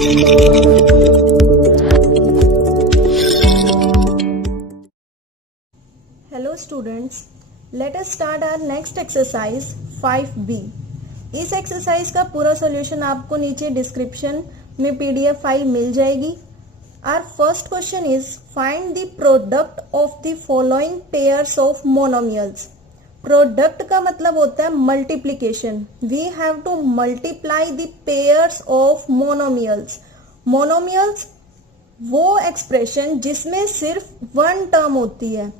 Hello students, let us start our next exercise 5B। इस exercise का पूरा solution आपको नीचे डिस्क्रिप्शन में पीडीएफ फाइल मिल जाएगी। Our first question is find the product of the following pairs of monomials. Product का मतलब होता है multiplication. We have to multiply the pairs of monomials. Monomials वो एक्सप्रेशन जिसमें सिर्फ वन टर्म होती है।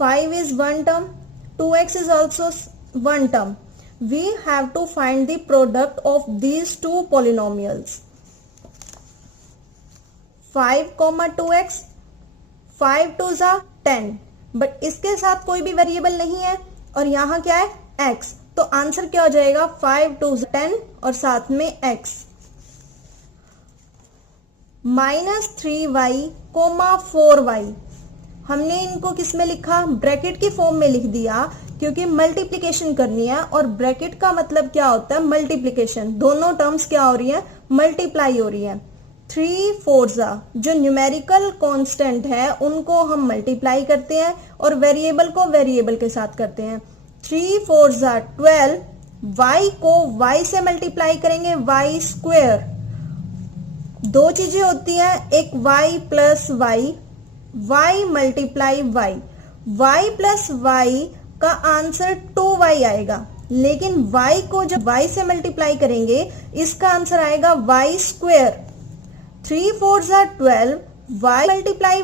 5 is one term, 2x is also one term. We have to find the product of these two polynomials. 5, 2x, 5 2 जा 10, but इसके साथ कोई भी वेरिएबल नहीं है और यहाँ क्या है x, तो आंसर क्या हो जाएगा 5 2 10 और साथ में x। -3y, 4y, हमने इनको किस में लिखा, ब्रैकेट की फॉर्म में लिख दिया क्योंकि मल्टीप्लिकेशन करनी है और ब्रैकेट का मतलब क्या होता है मल्टीप्लिकेशन। दोनों टर्म्स क्या हो रही है, मल्टीप्लाई हो रही है। 3 4 जो न्यूमेरिकल कांस्टेंट है उनको हम मल्टीप्लाई करते हैं और वेरिएबल को वेरिएबल के साथ करते हैं। 3 4 12, y को y से मल्टीप्लाई करेंगे y स्क्वायर। दो चीजें होती हैं, एक y plus y, y multiply y plus y का आंसर 2y आएगा, लेकिन y को जब y से मल्टीप्लाई करेंगे इसका आंसर आएगा y square. 3 4 12, y multiply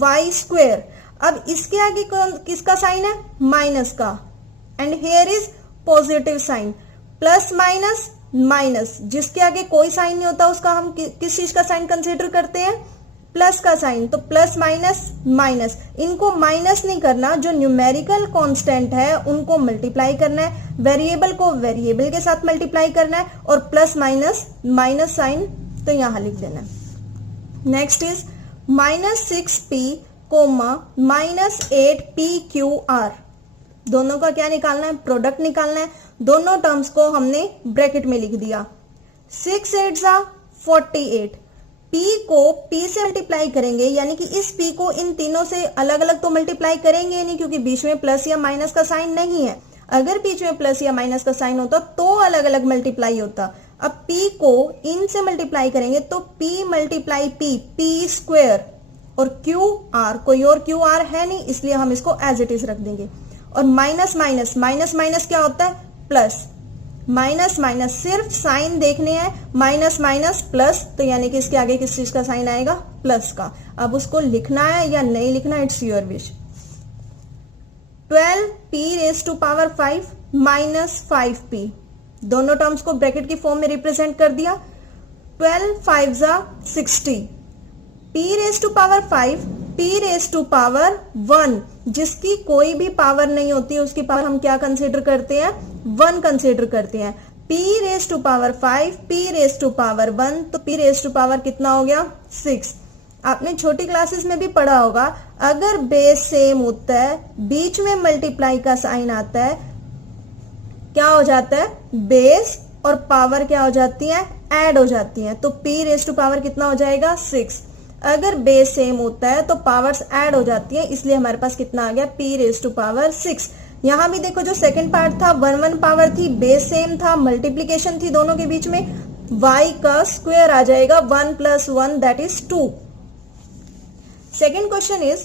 y square. अब इसके आगे किसका साइन है, माइनस का, and here is positive sign. Plus minus minus, जिसके आगे कोई साइन नहीं होता उसका हम किस चीज का साइन कंसीडर करते हैं, प्लस का साइन। तो प्लस माइनस माइनस, इनको माइनस नहीं करना, जो न्यूमेरिकल कांस्टेंट है उनको मल्टीप्लाई करना है, वेरिएबल को वेरिएबल के साथ मल्टीप्लाई करना है और प्लस माइनस माइनस साइन तो यहां लिख देना है। Next is -6p, -8pqr। दोनों का क्या निकालना है, प्रोडक्ट निकालना है। दोनों टर्म्स को हमने ब्रैकेट में लिख दिया। 6 8 48, p को p से मल्टीप्लाई करेंगे, यानी कि इस p को इन तीनों से अलग अलग तो मल्टीप्लाई करेंगे नहीं क्योंकि बीच में प्लस या माइनस का साइन नहीं है। अगर बीच में प्लस या माइनस का साइन होता तो अलग अलग मल्टीप्लाई होता। अब p को इन से मल्टीप्लाई करेंगे तो p मल्टीप्लाई p स्क्वायर, और q r, कोई और q r है नहीं इसलिए हम इसको एज इट इज रख देंगे। और माइनस माइनस माइनस माइनस क्या होता है, प्लस। माइनस माइनस सिर्फ साइन देखने हैं, माइनस माइनस प्लस, तो यानी कि इसके आगे किस चीज का साइन आएगा, प्लस का। अब उसको लिखना है या नहीं लिखना, it's your wish. 12p⁵ -5p, दोनों टर्म्स को ब्रैकेट की फॉर्म में रिप्रेजेंट कर दिया। 12 5 60, p⁵1, जिसकी कोई भी पावर नहीं होती उसकी पावर हम क्या कंसीडर करते हैं, 1 कंसीडर करते हैं। p⁵5 p⁵1, तो p⁵ कितना हो गया, 6। आपने छोटी क्लासेस में भी पढ़ा होगा, अगर बेस सेम होता है, बीच में मल्टीप्लाई का साइन आता है, क्या हो जाता है, बेस और पावर क्या हो जाती है, ऐड हो जाती है। तो p⁵ कितना हो जाएगा, 6। अगर बेस सेम होता है तो पावर्स ऐड हो जाती है, इसलिए हमारे पास कितना आ गया, p⁵6। यहां भी देखो जो सेकंड पार्ट था 1 1 पावर थी, बेस सेम था, मल्टीप्लीकेशन थी दोनों के बीच में, y का स्क्वायर आ जाएगा, 1 + 1 that is 2। Second question is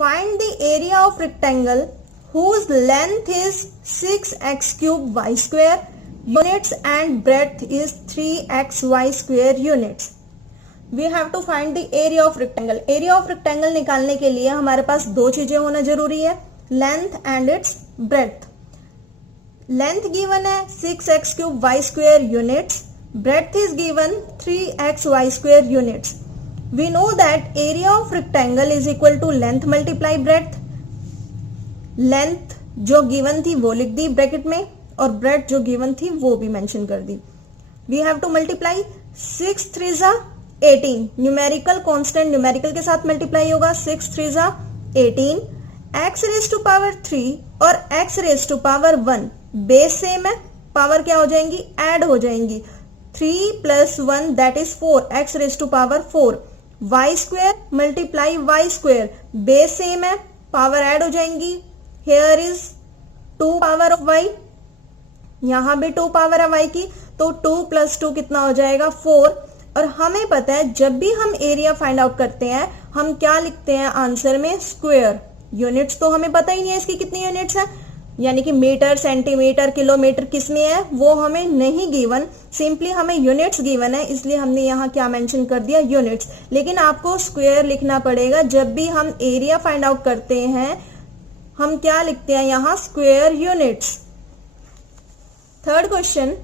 find the area of rectangle whose length is 6x³ y² units and breadth is 3xy² units. We have to find the area of rectangle. Area of rectangle निकालने के लिए हमारे पास दो चीजें होना जरूरी है, length and its breadth. Length given है 6x³ y² units, breadth is given 3xy² units. We know that area of rectangle is equal to length multiply breadth. Length जो गिवन थी वो लिख दी ब्रैकेट में और ब्रेड जो गिवन थी वो भी मेंशन कर दी। We have to multiply 6 3 18, numerical constant numerical के साथ मल्टीप्लाई होगा, 6 3 18, x raised to power 3 और x raised to power 1 base same है पावर क्या हो जाएंगी, ऐड हो जाएंगी। 3 + 1 that is 4, x raise to power 4। Y square multiply y square, base same है, पावर ऐड हो जाएंगी। Here is 2 power of y, यहां भी 2 पावर है y की, तो 2 + 2 कितना हो जाएगा 4। और हमें पता है जब भी हम एरिया फाइंड आउट करते हैं हम क्या लिखते हैं आंसर में, स्क्वायर। यूनिट्स तो हमें पता ही नहीं है इसकी कितनी यूनिट्स है, यानी कि मीटर, सेंटीमीटर, किलोमीटर किस में है वो हमें नहीं गिवन, सिंपली हमें यूनिट्स गिवन है, इसलिए हमने यहाँ क्या मेंशन कर दिया, यूनिट्स। लेकिन आपको स्क्वायर लिखना पड़ेगा जब भी हम एरिया फाइंड आउट करते हैं, हम क्या लिखते हैं यहाँ, square units. Third question,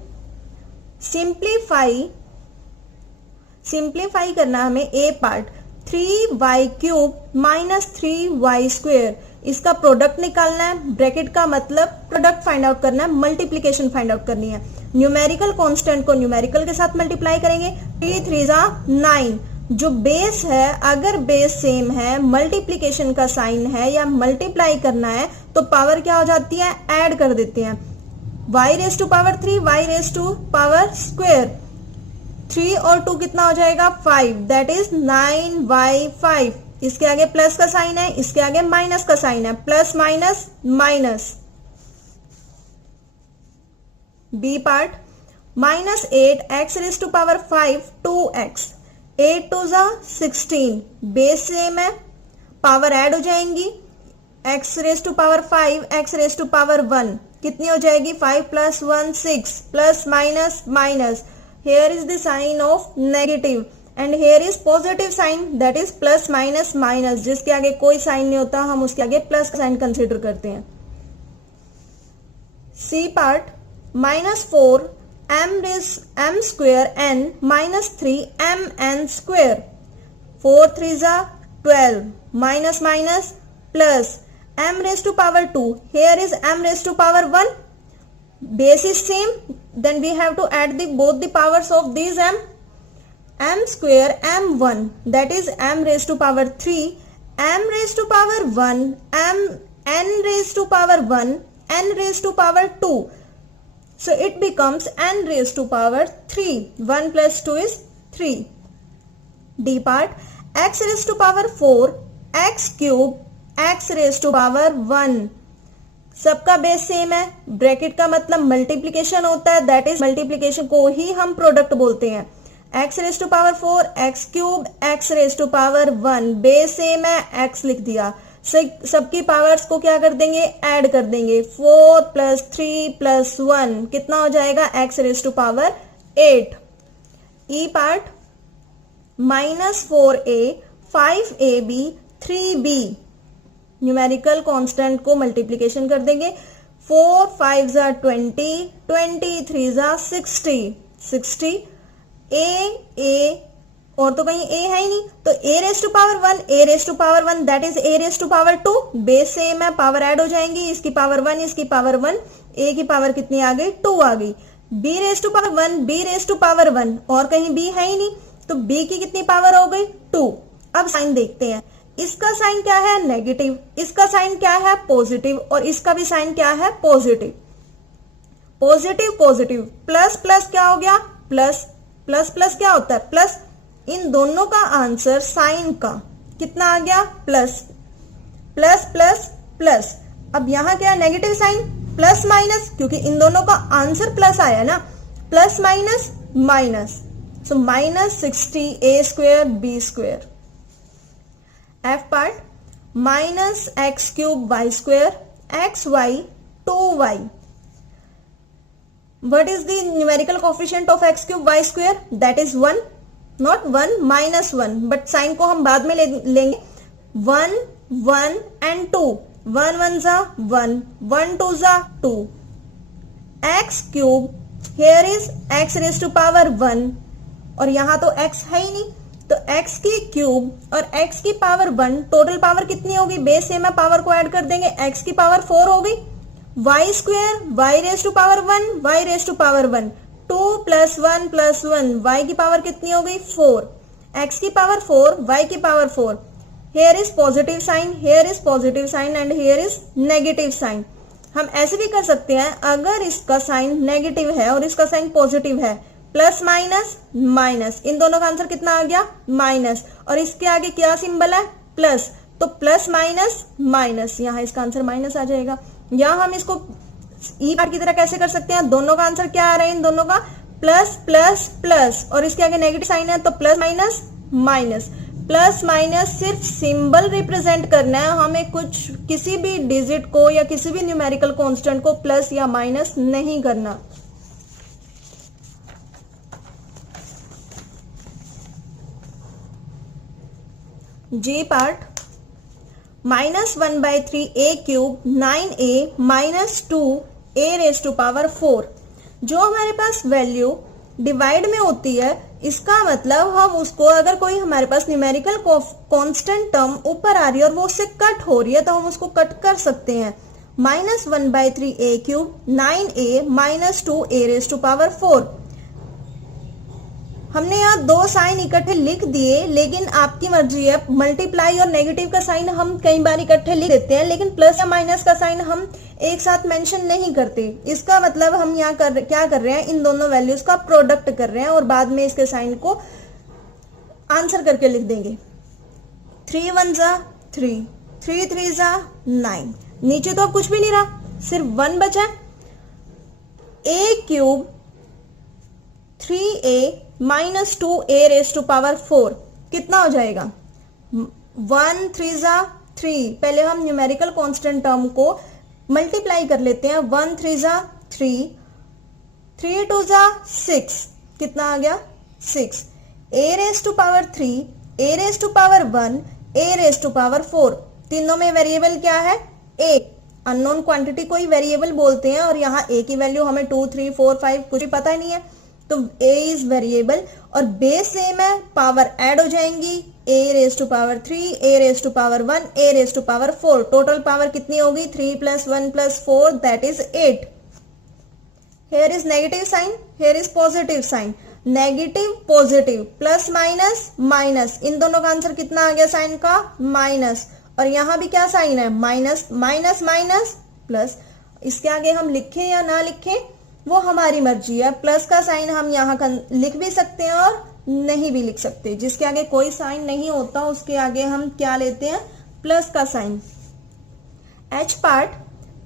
simplify करना हमें ए पार्ट, 3y³ - 3y², इसका प्रोडक्ट निकालना है, ब्रैकेट का मतलब प्रोडक्ट फाइंड आउट करना है, मल्टीप्लीकेशन फाइंड आउट करनी है। न्यूमेरिकल कांस्टेंट को न्यूमेरिकल के साथ मल्टीप्लाई करेंगे, 3 3 9। जो बेस है, अगर बेस सेम है, मल्टीप्लीकेशन का साइन है या मल्टीप्लाई करना है तो पावर क्या हो जाती है, ऐड कर देते हैं। y⁻³ 3, y⁻² 3 और 2 कितना हो जाएगा 5, दैट इज 9y5। इसके आगे प्लस का साइन है, इसके आगे माइनस का साइन है, plus minus minus. B part, -8x⁵ 2x, 8 2 16, base same है, पावर ऐड हो जाएंगी, x⁵5 x⁵1 कितनी हो जाएगी, 5 + 1 6, plus minus minus. Here is the sign of negative and here is positive sign, that is plus minus minus। जिसके आगे कोई sign नहीं होता हम उसके आगे प्लस का साइन कंसीडर करते हैं। C part, -4 m² n - 3 mn², 4 3 12, minus minus plus m⁻², here is m⁻1, base is same, then we have to add both the powers of these m square m1, that is m⁻3, m⁻1, n⁻1, n⁻2, so it becomes n⁻3, 1 + 2 is 3. D part, x⁴, x³ x⁻1, सबका base same है, bracket का मतलब multiplication होता है, that is multiplication को ही हम product बोलते हैं। x⁴ x³ x⁻1, base same है, x लिख दिया, सबकी पावर्स को क्या कर देंगे, ऐड कर देंगे, 4 + 3 + 1 कितना हो जाएगा, x⁸8। E part, -4a 5ab 3b, numerical constant को मल्टीप्लीकेशन कर देंगे, 4 5 20, 23 60, 60 a और तो कहीं a है ही नहीं, तो a⁻1 that is a⁻2, base same है, पावर ऐड हो जाएंगी, इसकी पावर 1, इसकी पावर 1, a की पावर कितनी आ गई, 2 आ गई। b⁻1 और कहीं b है ही नहीं, तो b की कितनी पावर हो गई, 2। अब साइन देखते हैं, इसका साइन क्या है, नेगेटिव, इसका साइन क्या है, पॉजिटिव, और इसका भी साइन क्या है, पॉजिटिव। पॉजिटिव प्लस प्लस क्या हो गया, प्लस प्लस क्या होता है, प्लस। इन दोनों का आंसर साइन का कितना आ गया, प्लस प्लस प्लस प्लस। अब यहां क्या है, नेगेटिव साइन, प्लस माइनस, क्योंकि इन दोनों का आंसर प्लस आया ना, plus minus minus, so -60a² b²। F part, -x³ y² xy 2y, what is the numerical coefficient of x³ y², that is 1, not 1, -1, but sign को हम बाद में लेंगे, 1 1 and 2, 1 1 1, 1 2 2, x³ here is x⁻1 और यहां तो x है ही नहीं, तो x की क्यूब और x की पावर 1, टोटल पावर कितनी होगी, बेस सेम है, पावर को ऐड कर देंगे, x की पावर 4 हो गई, y² y⁻1, 2 + 1 + 1, y की पावर कितनी हो गई, 4, x की पावर 4, y की power 4, here is positive sign, here is positive sign and here is negative sign। हम ऐसे भी कर सकते हैं, अगर इसका साइन नेगेटिव है और इसका साइन पॉजिटिव है, प्लस माइनस माइनस, इन दोनों का आंसर कितना आ गया माइनस, और इसके आगे क्या सिंबल है प्लस, तो प्लस माइनस माइनस, यहाँ इसका आंसर माइनस आ जाएगा। या हम इसको ई पार्ट की तरह कैसे कर सकते हैं, दोनों का आंसर क्या आ रहा है, इन दोनों का प्लस प्लस प्लस, और इसके आगे नेगेटिव साइन है तो plus minus minus. Plus minus सिर्फ सिंबल रिप्रेजेंट करना है, हमें कुछ किसी भी डिजिट को या किसी भी न्यूमेरिकल कांस्टेंट को प्लस या माइनस नहीं करना। G part, -1/3 a cube 9a minus 2a raise to power 4, जो हमारे पास वैल्यू डिवाइड में होती है, इसका मतलब हम उसको, अगर कोई हमारे पास न्यूमेरिकल कांस्टेंट टर्म ऊपर आ रही है और वो उससे कट हो रही है तो हम उसको कट कर सकते हैं। -1/3 a cube 9a minus 2a raise to power 4, हमने यहाँ दो साइन इकट्ठे लिख दिए, लेकिन आपकी मर्जी है, मल्टीप्लाई और नेगेटिव का साइन हम कई बार इकट्ठे लिख देते हैं, लेकिन प्लस या माइनस का साइन हम एक साथ मेंशन नहीं करते। इसका मतलब हम यहाँ क्या कर रहे हैं, इन दोनों वैल्यूज का प्रोडक्ट कर रहे हैं और बाद में इसके साइन को आंसर करके लिख देंगे। 3 1 जा 3, 3 3 जा 9, नीचे तो अब कुछ भी नहीं रहा, सिर्फ 1 बचा। a cube 3a minus 2a raise to power 4 कितना हो जाएगा, 1 3 जा 3, पहले हम न्यूमेरिकल कांस्टेंट टर्म को मल्टीप्लाई कर लेते हैं, 1 3 जा 3, 3 2 जा 6, कितना आ गया 6, a raise to power 3, a raise to power 1, a raise to power 4, तीनों में वेरिएबल क्या है a, अननोन क्वांटिटी को ही वेरिएबल बोलते हैं, और यहाँ a की वैल्यू हमें 2 3 4 5 कुछ भी पता ही नहीं है, तो a इज वेरिएबल, और बेस सेम है, पावर ऐड हो जाएंगी, a raise to power 3, a raise to power 1, a raise to power 4, total power कितनी होगी 3 + 1 + 4 that is 8। Here is negative sign, here is positive sign, negative positive, plus minus minus, इन दोनों का answer कितना आ गया sign का minus, और यहाँ भी क्या साइन है माइनस माइनस माइनस प्लस, इसके आगे हम लिखें या ना लिखें वो हमारी मर्जी है। प्लस का साइन हम यहाँ लिख भी सकते हैं और नहीं भी लिख सकते, जिसके आगे कोई साइन नहीं होता उसके आगे हम क्या लेते हैं प्लस का sign. h part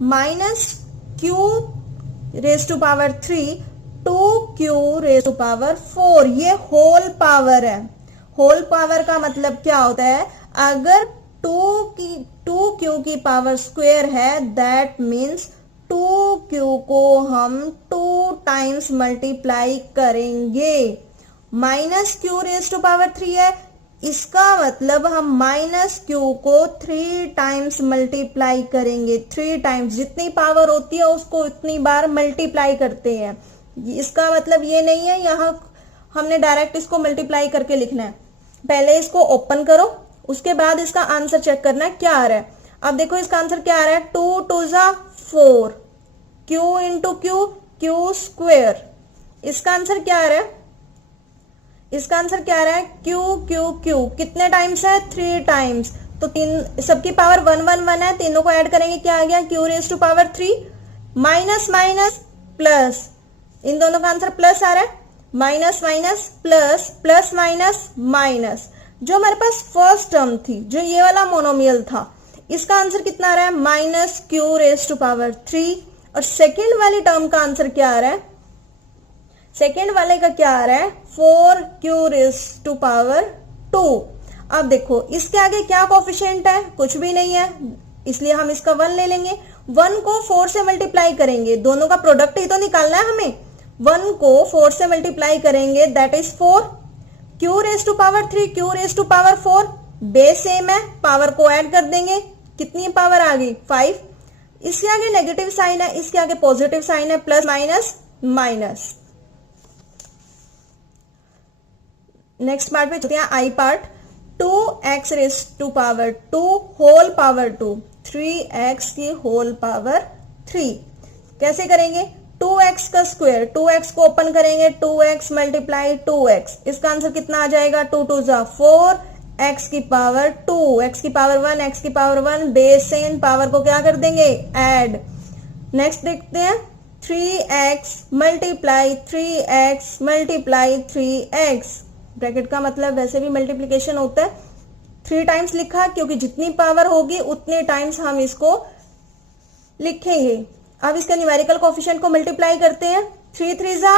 -q raise to power 3 2q raise to power 4, ये होल पावर है। होल पावर का मतलब क्या होता है, अगर 2q की पावर स्क्वायर है दैट मीन्स 2q को हम 2 टाइम्स मल्टीप्लाई करेंगे। -q रेज टू पावर 3 है, इसका मतलब हम -q को 3 टाइम्स मल्टीप्लाई करेंगे, 3 टाइम्स, जितनी पावर होती है उसको उतनी बार मल्टीप्लाई करते हैं। इसका मतलब ये नहीं है यहाँ हमने डायरेक्ट इसको मल्टीप्लाई करके लिखना है, पहले इसको ओपन करो, उसके बाद इसका आंसर चेक करना है क्या आ रहा है। अब देखो इसका आंसर क्या आ रहा है, 2 2 जा 4, q इंटू q स्क्वेयर, इसका आंसर क्या आ रहा है, इसका आंसर क्या आ रहा है q कितने टाइम्स है 3 टाइम्स, तो तीन सबकी पावर 1 1 1 है, तीनों को ऐड करेंगे क्या आ गया q raise to power 3, minus minus plus, इन दोनों का आंसर प्लस आ रहा है, minus minus plus, plus minus minus, जो हमारे पास फर्स्ट टर्म थी जो ये वाला मोनोमियल था, इसका आंसर कितना आ रहा है -q रेज टू पावर 3, और सेकेंड वाली टर्म का आंसर क्या आ रहा है, सेकेंड वाले का क्या आ रहा है 4q रेज टू पावर 2। अब देखो इसके आगे क्या कोफिशिएंट है, कुछ भी नहीं है, इसलिए हम इसका 1 ले लेंगे, 1 को 4 से मल्टीप्लाई करेंगे, दोनों का प्रोडक्ट ही तो निकालना है हमें, 1 को 4 से मल्टीप्लाई करेंगे that is 4, q raise to power 3, q raise to power 4, base same है, पावर को ऐड कर देंगे, कितनी पावर आ गई 5, इसके आगे नेगेटिव साइन है, इसके आगे पॉजिटिव साइन है, plus minus minus. Next part पे चलते हैं, I part, 2x raise to power 2 whole power 2, 3x की होल पावर 3, कैसे करेंगे, 2x का स्क्वायर, 2x को ओपन करेंगे, 2x मल्टीप्लाई 2x, इसका आंसर कितना आ जाएगा 2 2 जा 4, x की पावर 2, x की पावर 1, x की पावर 1, बेस सेम, पावर को क्या कर देंगे ऐड, नेक्स्ट देखते हैं 3x multiply 3x multiply 3x। Bracket का मतलब वैसे भी मल्टीप्लीकेशन होता है, 3 टाइम्स लिखा क्योंकि जितनी पावर होगी उतने टाइम्स हम इसको लिखेंगे। अब इसका न्यूमेरिकल कोफिशिएंट को मल्टीप्लाई करते हैं। 3 3 जा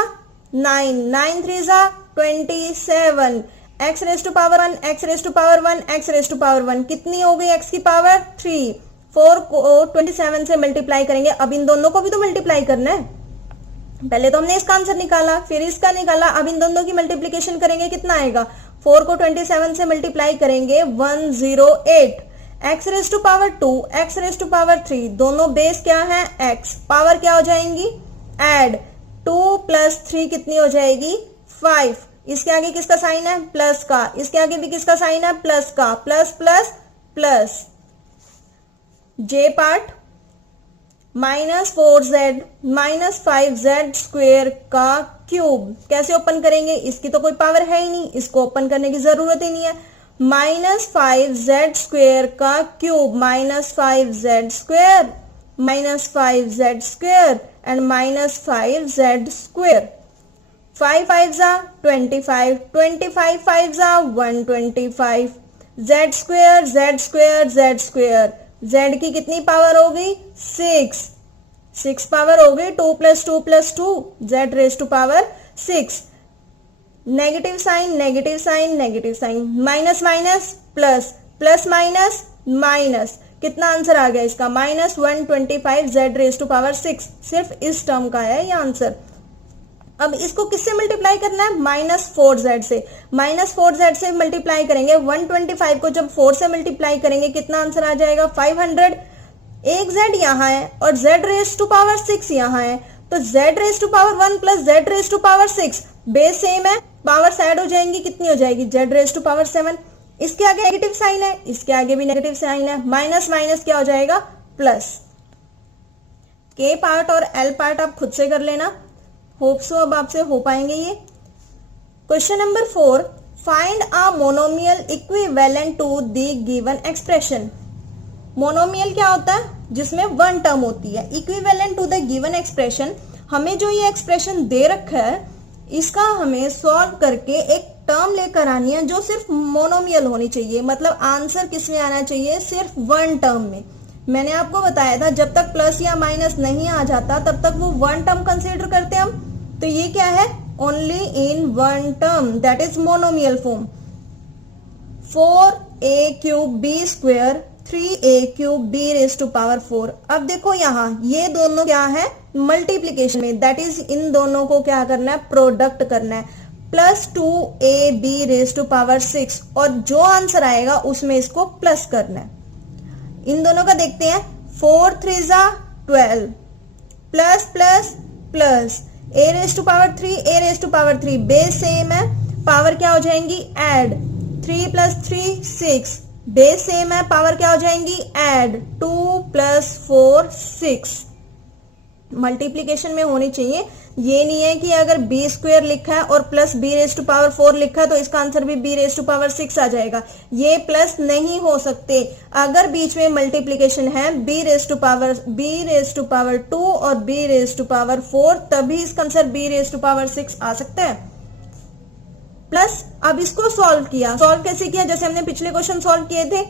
9, 9 3 जा 27, x raise to power 1, x raise to power 1, x raise to power 1 कितनी हो गई x की पावर 3। 4 को 27 से मल्टीप्लाई करेंगे। अब इन दोनों को भी तो मल्टीप्लाई करना है, पहले तो हमने इसका आंसर निकाला फिर इसका निकाला, अब इन दोनों की मल्टीप्लीकेशन करेंगे, कितना आएगा 4 को 27 से मल्टीप्लाई करेंगे 108, x raise to power 2, x raise to power 3, दोनों बेस क्या है x, पावर क्या हो जाएंगी ऐड, 2 प्लस 3 कितनी हो जाएगी 5, इसके आगे किसका साइन है प्लस का, इसके आगे भी किसका साइन है प्लस का, plus plus plus. J part -4z minus 5z square का क्यूब कैसे ओपन करेंगे, इसकी तो कोई पावर है ही नहीं, इसको ओपन करने की जरूरत ही नहीं है। -5z स्क्वेयर का cube -5z square -5z square and -5z square. 5 5 जा 25, 25 5 जा 125, z square z square z square, z की कितनी पावर हो गई 6, 6 पावर हो गई 2 plus 2 plus 2, z raise to power 6। Negative sign negative sign negative sign, minus minus plus, plus minus minus, कितना answer आ गया इसका -125 z रेज टू पावर 6। सिर्फ इस टर्म का है ये आंसर। अब इसको किससे मल्टीप्लाई करना है -4z से, -4z से मल्टीप्लाई करेंगे। 125 को जब 4 से मल्टीप्लाई करेंगे कितना आंसर आ जाएगा 500। एक z यहाँ है और z रेज टू पावर 6 यहाँ है, तो z raise to power 1 plus z raise to power 6, base same है, पावर ऐड हो जाएंगी, कितनी हो जाएगी z रेज टू पावर 7। इसके आगे नेगेटिव साइन है, इसके आगे भी नेगेटिव साइन है, माइनस माइनस क्या हो जाएगा प्लस। के पार्ट और एल पार्ट आप खुद से कर लेना, होप सो अब आपसे हो पाएंगे ये। Question number 4, find a monomial equivalent to the given expression. Monomial क्या होता है जिसमें 1 टर्म होती है, equivalent to the given expression. हमें जो ये एक्सप्रेशन दे रखा है इसका हमें सॉल्व करके एक टर्म लेकर आनी है जो सिर्फ मोनोमियल होनी चाहिए, मतलब आंसर किस में आना चाहिए सिर्फ 1 टर्म में। मैंने आपको बताया था जब तक प्लस या माइनस नहीं आ जाता तब तक वो 1 टर्म कंसीडर करते हैं हम, तो ये क्या है only in 1 term, that is monomial form. 4a cube b square 3a cube b raise to power 4। अब देखो यहाँ ये दोनों क्या है मल्टीप्लीकेशन में, दैट इज इन दोनों को क्या करना है प्रोडक्ट करना है, plus 2ab raise to power 6 और जो आंसर आएगा उसमें इसको प्लस करना है। इन दोनों का देखते हैं, 4 3 जा 12 plus plus plus, a raise to power 3 a raise to power 3, base same है, पावर क्या हो जाएंगी ऐड, 3 प्लस 3 6, बेस सेम है, पावर क्या हो जाएंगी ऐड, 2 प्लस 4 6। मल्टीप्लीकेशन में होनी चाहिए, ये नहीं है कि अगर b स्क्वायर लिखा है और plus b raise to power 4 लिखा है तो इसका आंसर भी b रेज टू पावर 6 आ जाएगा, ये प्लस नहीं हो सकते। अगर बीच में मल्टीप्लीकेशन है b रेज टू पावर 2 और b रेज टू पावर 4 तभी इसका answer b raise to power 6 आ सकता है। प्लस अब इसको सॉल्व किया, सॉल्व कैसे किया जैसे हमने पिछले क्वेश्चन सॉल्व किए थे,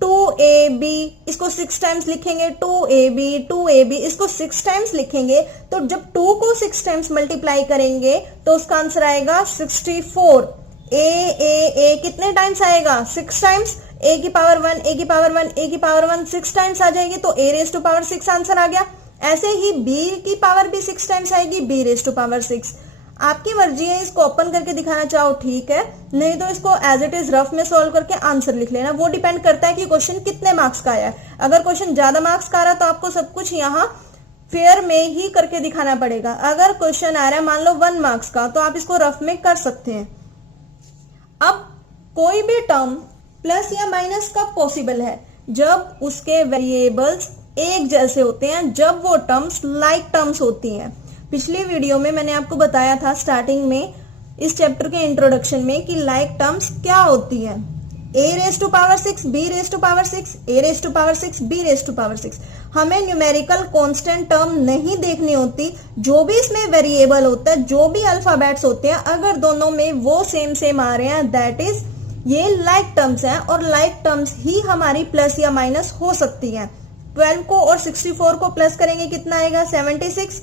2ab इसको 6 टाइम्स लिखेंगे, 2ab इसको 6 टाइम्स लिखेंगे, तो जब 2 को 6 टाइम्स मल्टीप्लाई करेंगे तो उसका आंसर आएगा 64। a कितने टाइम्स आएगा 6 टाइम्स, a की पावर 1 a की पावर 1 a की पावर 1 6 टाइम्स आ जाएगी, तो a raise to power 6 answer आ गया। ऐसे ही b की पावर भी 6 टाइम्स आएगी, b रेज टू पावर 6। आपकी मर्जी है, इसको ओपन करके दिखाना चाहो ठीक है, नहीं तो इसको एज इट इज रफ में सॉल्व करके आंसर लिख लेना, वो डिपेंड करता है कि क्वेश्चन कितने मार्क्स का आया है। अगर क्वेश्चन ज्यादा मार्क्स का आ रहा है तो आपको सब कुछ यहाँ फेयर में ही करके दिखाना पड़ेगा। अगर क्वेश्चन आ रहा है मान लो 1 मार्क्स का तो आप इसको रफ में कर सकते हैं। अब कोई भी टर्म प्लस या माइनस कब पॉसिबल है, जब उसके वेरिएबल्स एक जैसे होते हैं, जब वो टर्म्स लाइक टर्म्स होती हैं। पिछली वीडियो में मैंने आपको बताया था स्टार्टिंग में इस चैप्टर के इंट्रोडक्शन में कि लाइक टर्म्स क्या होती है। a raise to power 6, b raise to power 6, a raise to power 6, b raise to power 6। हमें न्यूमेरिकल कांस्टेंट टर्म नहीं देखनी होती, जो भी इसमें वेरिएबल होता है, जो भी अल्फाबेट्स होते हैं, अगर दोनों में वो सेम आ रहे हैं, दैट इज ये लाइक टर्म्स हैं, और लाइक टर्म्स ही हमारी प्लस या माइनस हो सकती हैं। 12 को और 64 को प्लस करेंगे कितना आएगा? 76।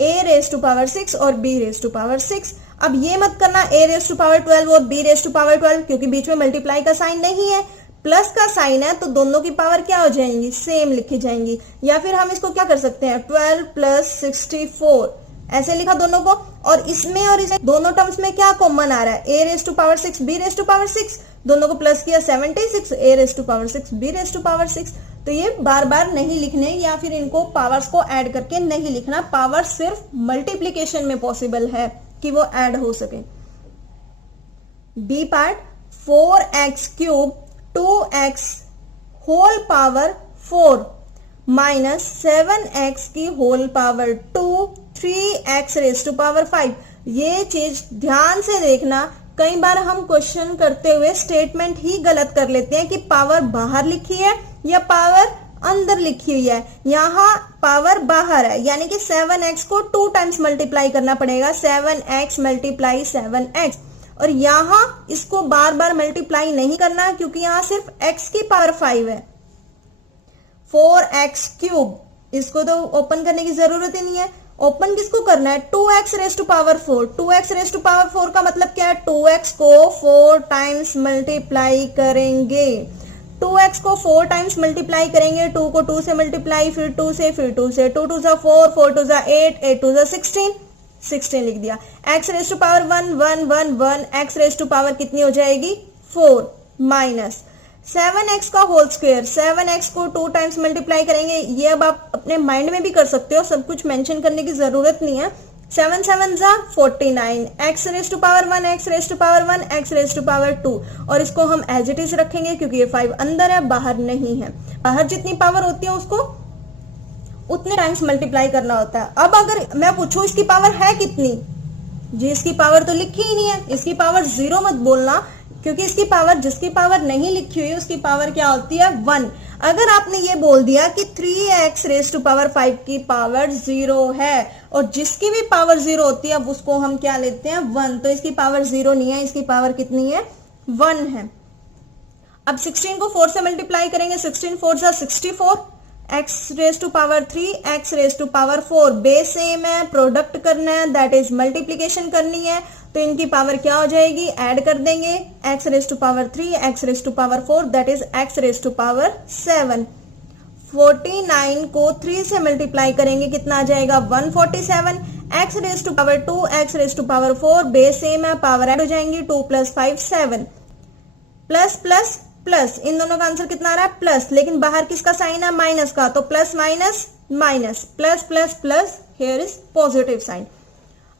a रेज टू पावर 6 और b रेज टू पावर 6। अब ये मत करना a रेज टू पावर 12 और b रेज टू पावर 12, क्योंकि बीच में मल्टीप्लाई का साइन नहीं है, प्लस का साइन है, तो दोनों की पावर क्या हो जाएंगी? सेम लिखी जाएंगी। या फिर हम इसको क्या कर सकते हैं? 12 प्लस 64 ऐसे लिखा दोनों को, और इसमें और इसमें दोनों टर्म्स में क्या कॉमन आ रहा है? a raise to power 6, b raise to power 6, दोनों को प्लस किया 76, a raise to power 6, b raise to power 6। तो ये बार बार नहीं लिखने, या फिर इनको पावर्स को ऐड करके नहीं लिखना। पावर सिर्फ मल्टीप्लीकेशन में पॉसिबल है कि वो ऐड हो सके। B part, 4x cube 2x whole power 4 minus 7x की whole power 2 3x raise to power 5। ये चीज ध्यान से देखना, कई बार हम क्वेश्चन करते हुए स्टेटमेंट ही गलत कर लेते हैं कि पावर बाहर लिखी है या पावर अंदर लिखी हुई है। यहाँ पावर बाहर है, यानी कि 7x को 2 टाइम्स मल्टीप्लाई करना पड़ेगा, 7x मल्टीप्लाई 7x। और यहाँ इसको बार बार मल्टीप्लाई नहीं करना, क्योंकि यहाँ सिर्फ x की पावर 5 है। 4x क्यूब, इसको तो ओपन करने की जरूरत ही नहीं है। ओपन किसको करना है? 2x raise to power 4। 2x raise to power 4 का मतलब क्या है? 2x को 4 टाइम्स मल्टीप्लाई करेंगे। 2x को 4 टाइम्स मल्टीप्लाई करेंगे, 2 को 2 से मल्टीप्लाई, फिर 2 से, फिर 2 से, 2 2 जा 4, 4 2 जा 8, 8 2 जा 16, 16 लिख दिया। x raise to power 1 1 1 1, x raise to power कितनी हो जाएगी? 4 माइनस 7x का होल स्क्वायर। 7x को 2 टाइम्स मल्टीप्लाई करेंगे, ये अब आप अपने माइंड में भी कर सकते हो, सब कुछ मेंशन करने की जरूरत नहीं है। 7 7 जा 49, x raise to power 1, x raise to power 1, x raise to power 2, और इसको हम एज इट इज रखेंगे, क्योंकि ये 5 अंदर है, बाहर नहीं है। बाहर जितनी पावर होती है उसको उतने टाइम्स मल्टीप्लाई करना होता है। अब अगर मैं पूछूं इसकी पावर है कितनी, जी इसकी पावर तो लिखी ही नहीं है, इसकी पावर 0 मत बोलना, क्योंकि इसकी पावर, जिसकी पावर नहीं लिखी हुई उसकी पावर क्या होती है? 1। अगर आपने ये बोल दिया कि 3x रेज टू पावर 5 की पावर 0 है, और जिसकी भी पावर 0 होती है अब उसको हम क्या लेते हैं? 1। तो इसकी पावर 0 नहीं है, इसकी पावर कितनी है? 1 है। अब 16 को 4 से मल्टीप्लाई करेंगे, 16 4 जा 64, x raise to power 3, x raise to power 4, base same है, प्रोडक्ट करना है, दैट इज मल्टीप्लीकेशन करनी है, तो इनकी पावर क्या हो जाएगी? ऐड कर देंगे, x raise to power 3, x raise to power 4, that is x raise to power 7। 49 को 3 से मल्टीप्लाई करेंगे, कितना आ जाएगा? 147, x raise to power 2, x raise to power 4, base same है, पावर ऐड हो जाएंगी, 2 + 5 7, प्लस प्लस प्लस, इन दोनों का आंसर कितना आ रहा है? प्लस, लेकिन बाहर किसका साइन है? माइनस का, तो plus minus minus, plus plus plus, here is positive sign.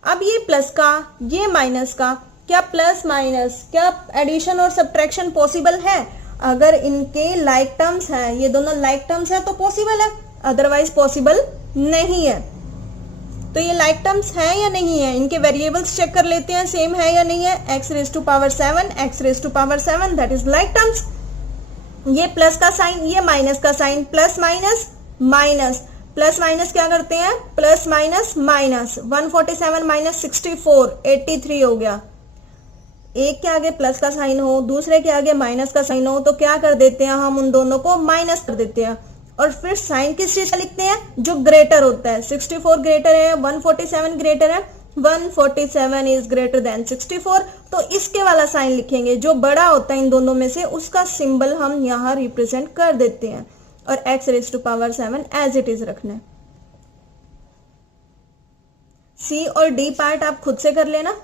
अब ये प्लस का, ये माइनस का, क्या प्लस माइनस, क्या एडिशन और सब्ट्रैक्शन पॉसिबल है? अगर इनके लाइक टर्म्स हैं, ये दोनों लाइक टर्म्स हैं तो पॉसिबल है, अदरवाइज पॉसिबल नहीं है। तो ये लाइक टर्म्स हैं या नहीं है? इनके वेरिएबल्स चेक कर लेते हैं, सेम है या नहीं है। x raise to power 7, x raise to power 7, that is like terms. ये प्लस का साइन, ये माइनस का sign, plus minus minus, plus minus क्या करते हैं? Plus minus minus. 147 माइनस 64 83 हो गया। एक के आगे प्लस का साइन हो, दूसरे के आगे माइनस का साइन हो, तो क्या कर देते हैं हम? उन दोनों को माइनस कर देते हैं, और फिर साइन किस चीज का लिखते हैं? जो ग्रेटर होता है। 64 ग्रेटर है, 147 ग्रेटर है, 147 इज ग्रेटर देन 64, तो इसके वाला साइन लिखेंगे। जो बड़ा होता है इन दोनों में से उसका सिंबल हम यहाँ रिप्रेजेंट कर देते हैं, और x raise to power 7 as it is रखना है। सी और डी पार्ट आप खुद से कर लेना।